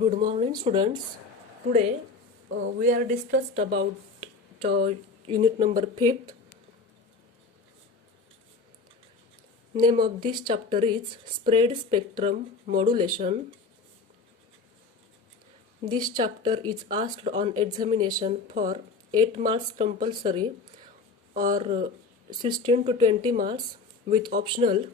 Good morning, students. Today we are discussed about unit number 5th. Name of this chapter is Spread Spectrum Modulation. This chapter is asked on examination for 8 marks compulsory or 16 to 20 marks with optional.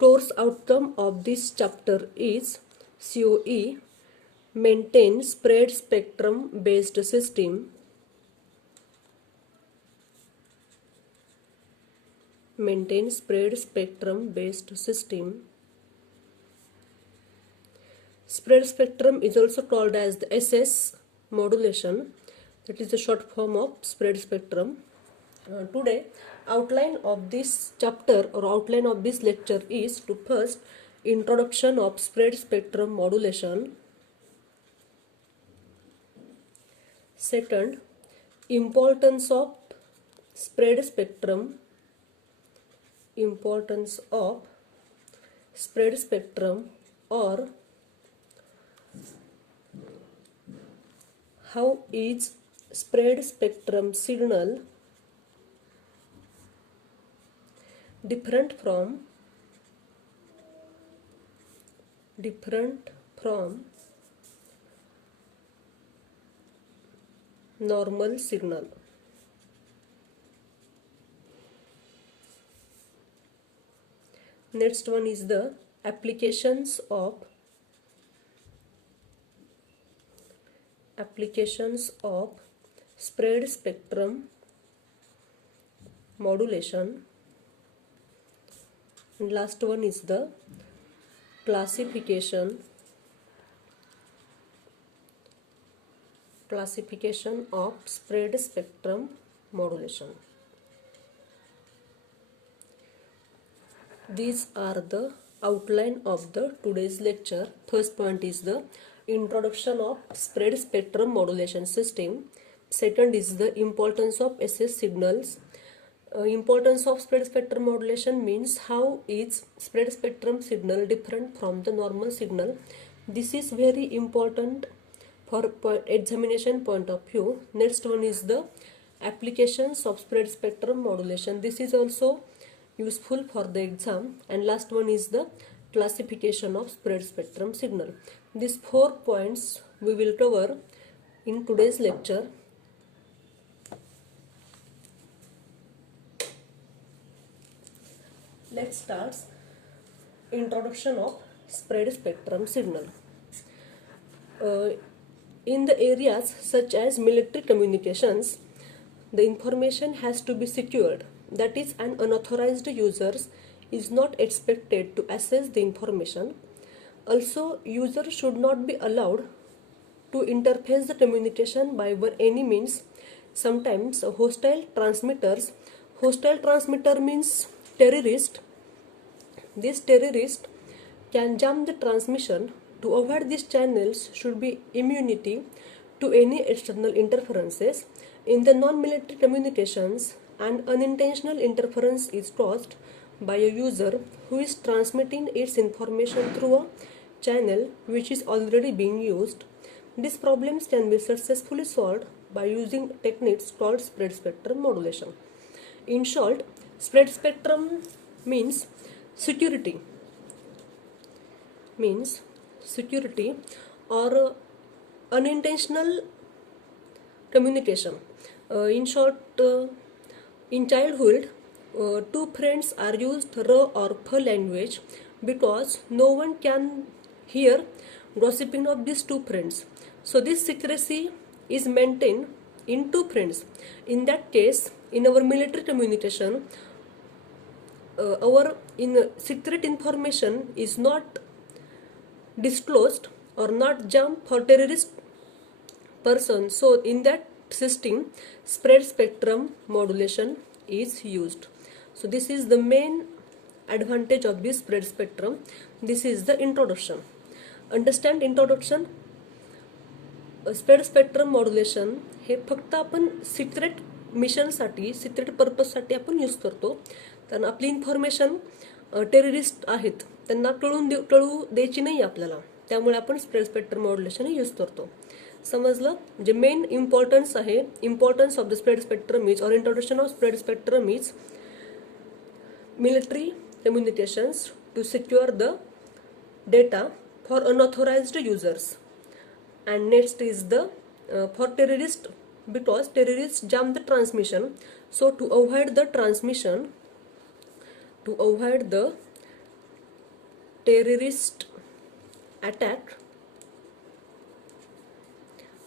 Course outcome of this chapter is COE, maintain spread spectrum based system. Maintain spread spectrum based system. Spread spectrum is also called as the SS modulation, that is the short form of spread spectrum. Today, outline of this chapter or outline of this lecture is to first introduction of spread spectrum modulation. Second, importance of spread spectrum. Importance of spread spectrum, or how is spread spectrum signal different from normal signal. Next one is the applications of spread spectrum modulation. And last one is the classification of spread spectrum modulation. These are the outline of the today's lecture. First point is the introduction of spread spectrum modulation system. Second is the importance of SS signals. Importance of spread spectrum modulation means how is spread spectrum signal different from the normal signal. This is very important for examination point of view. Next one is the applications of spread spectrum modulation. This is also useful for the exam. And last one is the classification of spread spectrum signal. These 4 points we will cover in today's lecture. Let's start. Introduction of spread spectrum signal. In the areas such as military communications, the information has to be secured. That is, an unauthorized user is not expected to access the information. Also, user should not be allowed to interface the communication by any means. Sometimes hostile transmitter means terrorist. This terrorist can jam the transmission. To avoid these channels should be immunity to any external interferences. In the non-military communications, an unintentional interference is caused by a user who is transmitting its information through a channel which is already being used. These problems can be successfully solved by using techniques called spread spectrum modulation. In short, spread spectrum means security or unintentional communication. In short, in childhood, two friends are used raw or foul language because no one can hear gossiping of these two friends. So this secrecy is maintained in two friends. In that case, in our military communication, our secret information is not disclosed or not jumped for terrorist person. So in that system, spread spectrum modulation is used. So this is the main advantage of this spread spectrum. This is the introduction. Understand introduction. Spread spectrum modulation हे फक्त आपण secrete मिशनसाठी, secrete पर्पजसाठी आपण use करतो. कारण आपली information terrorist आहेत त्यांना कळू द्यायची नाही आपल्याला, त्यामुळे आपण स्प्रेड स्पेक्ट्रम मॉड्युलेशन यूज करतो. समजलं? म्हणजे मेन इम्पॉर्टन्स आहे, importance of the spread spectrum is और introduction of spread spectrum is military communications to secure the data for unauthorized users, and next is the for terrorist, because terrorists jam the transmission. So to avoid the transmission, to avoid the terrorist attack,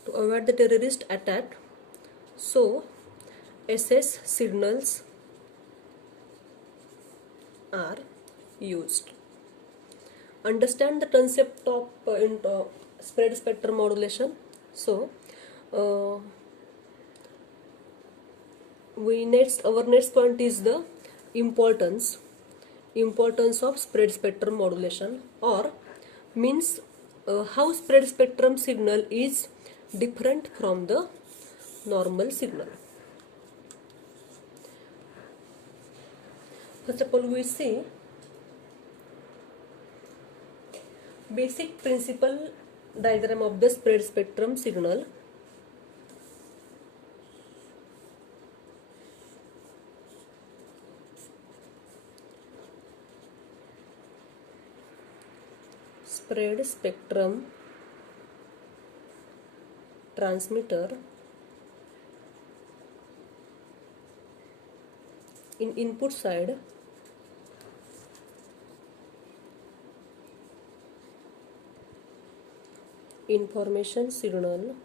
to avoid the terrorist attack, so SS signals are used. Understand the concept of spread spectrum modulation. So our next point is the importance of spread spectrum modulation, or means how spread spectrum signal is different from the normal signal. First of all, we see basic principle diagram of the spread spectrum signal. Spread spectrum transmitter in input side information signal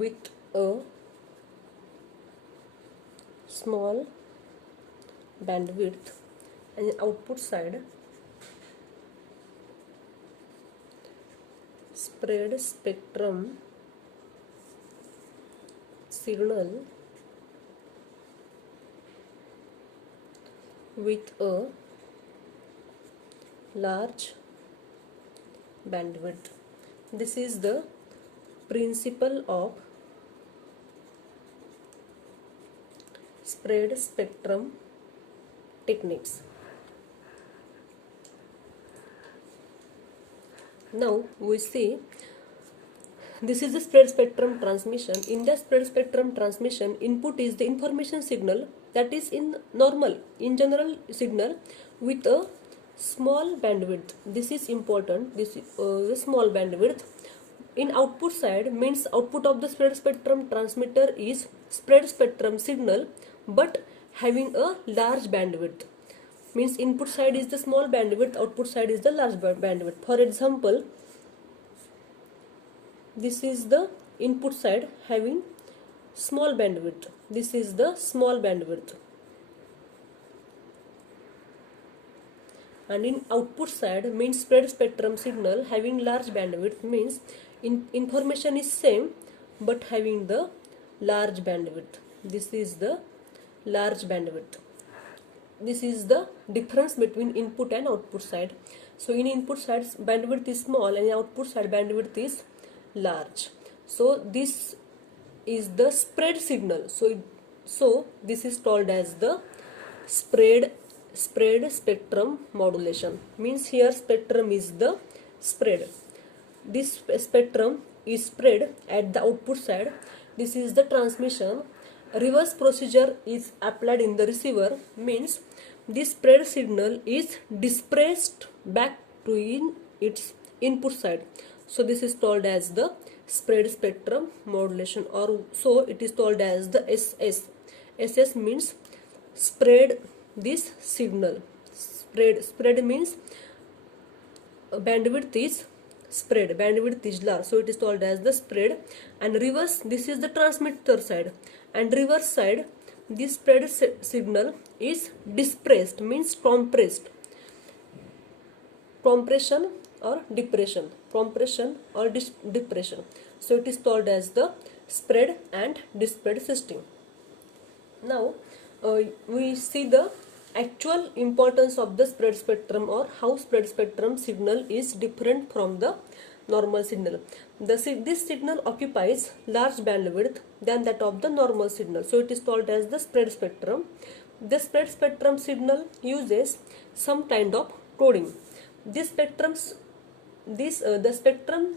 with a small bandwidth, and output side spread spectrum signal with a large bandwidth. This is the principle of spread spectrum techniques. Now we see this is the spread spectrum transmission. In the spread spectrum transmission, input is the information signal that is in general signal with a small bandwidth. This is important. This is the small bandwidth. In output side means output of the spread spectrum transmitter is spread spectrum signal but having a large bandwidth. Means input side is the small bandwidth, output side is the large bandwidth. For example, this is the input side having small bandwidth. This is the small bandwidth. And in output side means spread spectrum signal having large bandwidth, means information is same but having the large bandwidth. This is the large bandwidth. This is the difference between input and output side. So in input side bandwidth is small and in output side bandwidth is large. So this is the spread signal. So this is called as the spread spectrum modulation. Means here spectrum is the spread. This spectrum is spread at the output side. This is the transmission. Reverse procedure is applied in the receiver, means this spread signal is dispersed back to its input side. So this is called as the spread spectrum modulation, or so it is called as the SS. SS means spread this signal. Spread means bandwidth is spread, bandwidth is large, so it is called as the spread. And reverse, this is the transmitter side, and reverse side this spread signal is dispersed, means compressed. Compression or depression, compression or depression. So it is called as the spread and dispersed system. Now we see the actual importance of the spread spectrum, or how spread spectrum signal is different from the normal signal. This signal occupies large bandwidth than that of the normal signal, so it is called as the spread spectrum. The spread spectrum signal uses some kind of coding. The spectrum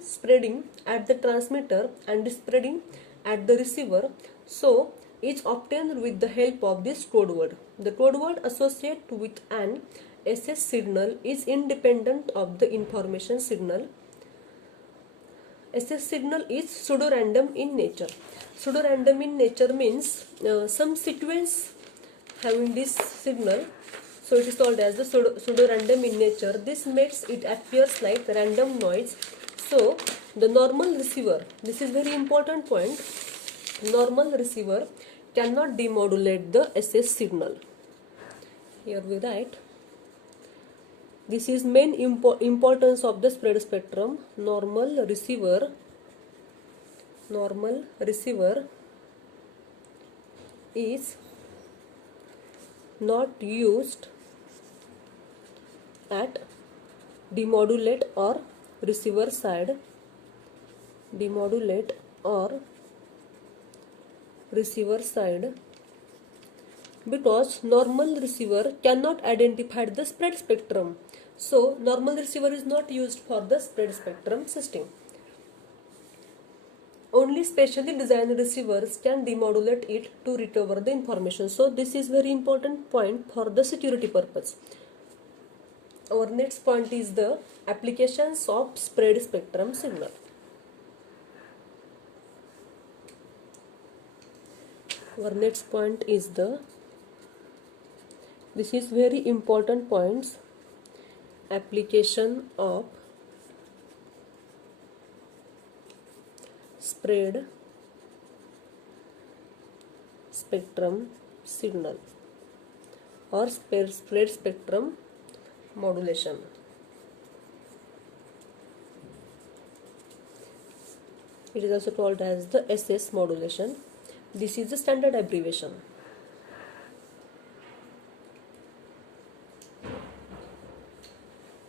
spreading at the transmitter and spreading at the receiver, so is obtained with the help of this code word. The code word associated with an SS signal is independent of the information signal. SS signal is pseudo-random in nature. Pseudo-random in nature means some sequence having this signal, so it is called as the pseudo-random in nature. This makes it appears like random noise. So the normal receiver, this is very important point, normal receiver cannot demodulate the SS signal. Here we write, this is main importance of the spread spectrum. Normal receiver is not used at demodulate or receiver side, because normal receiver cannot identify the spread spectrum. So normal receiver is not used for the spread spectrum system. Only specially designed receivers can demodulate it to recover the information. So this is very important point for the security purpose. Our next point is the applications of spread spectrum signal. Our next point is this is very important points, application of spread spectrum signal or spread spectrum modulation. It is also called as the SS modulation. This is the standard abbreviation.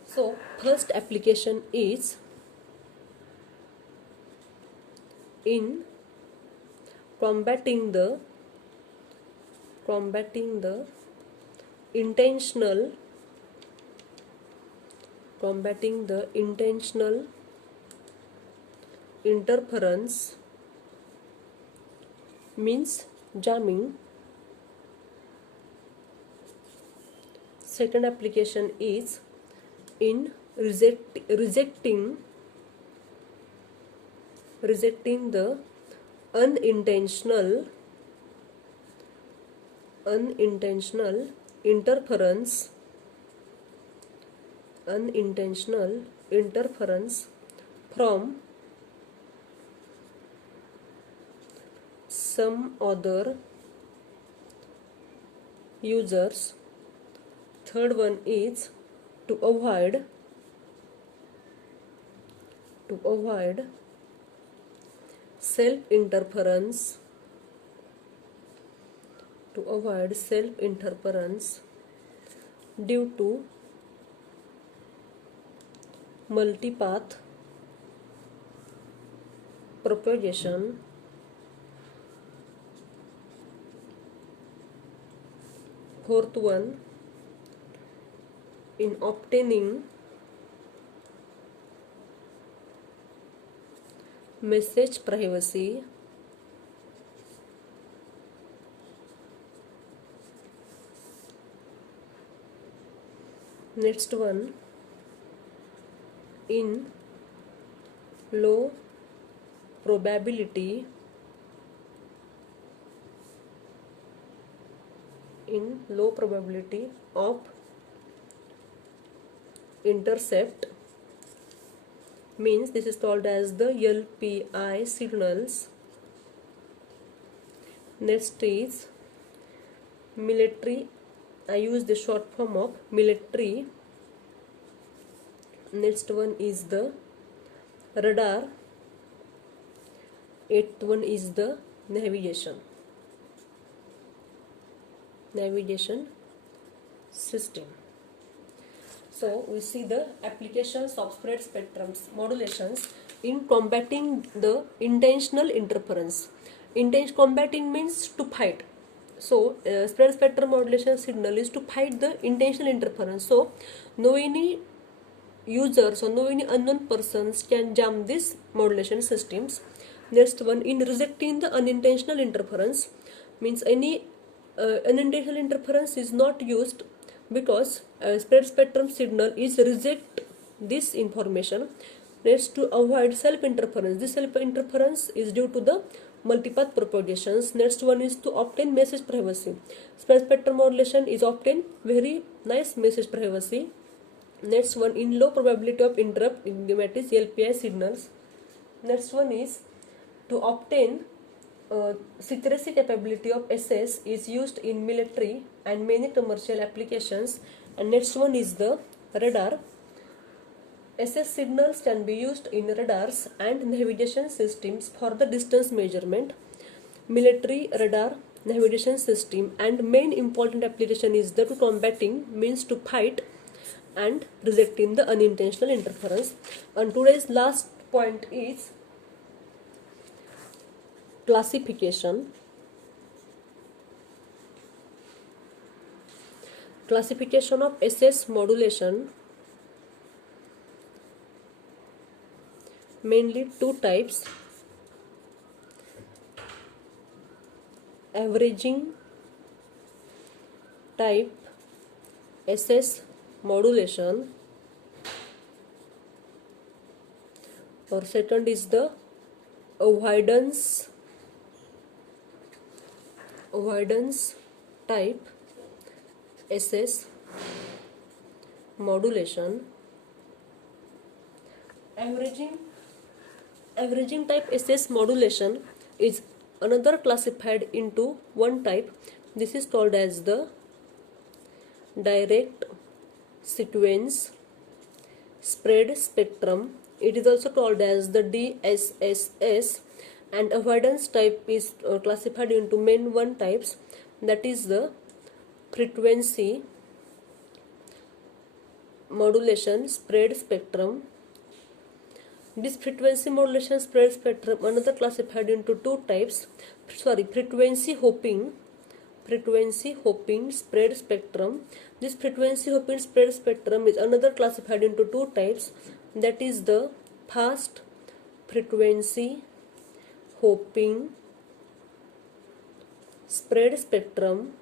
So first application is in combating the intentional interference, means jamming. Second application is in rejecting the unintentional interference from some other users. Third one is to avoid self-interference due to multipath propagation. Fourth one, in obtaining message privacy. Next one, in low probability of intercept, means this is called as the LPI signals. Next is military. I use the short form of military. Next one is the radar. Eighth one is the navigation system. So we see the applications of spread spectrum modulations in combating the intentional interference. Combating means to fight. So spread spectrum modulation signal is to fight the intentional interference. So no any users or no any unknown persons can jam these modulation systems. Next one, in rejecting the unintentional interference, means any unintentional interference is not used because spread spectrum signal is reject this information. Next, to avoid self interference. This self interference is due to the multipath propagations. Next one is to obtain message privacy. Spread spectrum modulation is obtain very nice message privacy. Next one, in low probability of interrupt, that is LPI signals. Next one is to obtain secrecy capability of SS is used in military and many commercial applications. And next one is the radar. SS signals can be used in radars and navigation systems for the distance measurement. Military radar navigation system, and main important application is the to combating, means to fight and rejecting the unintentional interference. And today's last point is classification. Classification of SS modulation. Mainly two types: averaging type SS modulation, or second is the avoidance type SS modulation. Averaging type SS modulation is another classified into one type. This is called as the direct sequence spread spectrum. It is also called as the DSSS. And avoidance type is classified into main one types, that is the frequency modulation spread spectrum. This frequency modulation spread spectrum another classified into two types. Frequency hopping spread spectrum. This frequency hopping spread spectrum is another classified into two types, that is the fast frequency hopping spread spectrum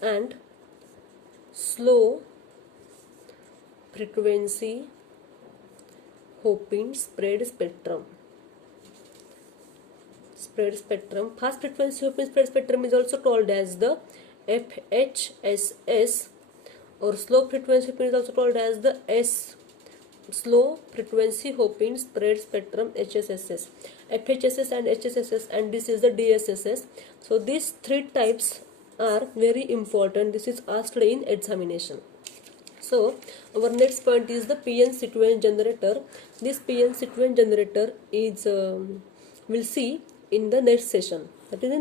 and slow frequency hopping spread spectrum. Fast frequency hopping spread spectrum is also called as the FHSS, or slow frequency hopping is also called as the slow frequency hopping spread spectrum, HSSS, FHSS and HSSS, and this is the DSSS. So these three types are very important. This is asked in examination. So our next point is the PN sequence generator. This PN sequence generator is we'll see in the next session, that is in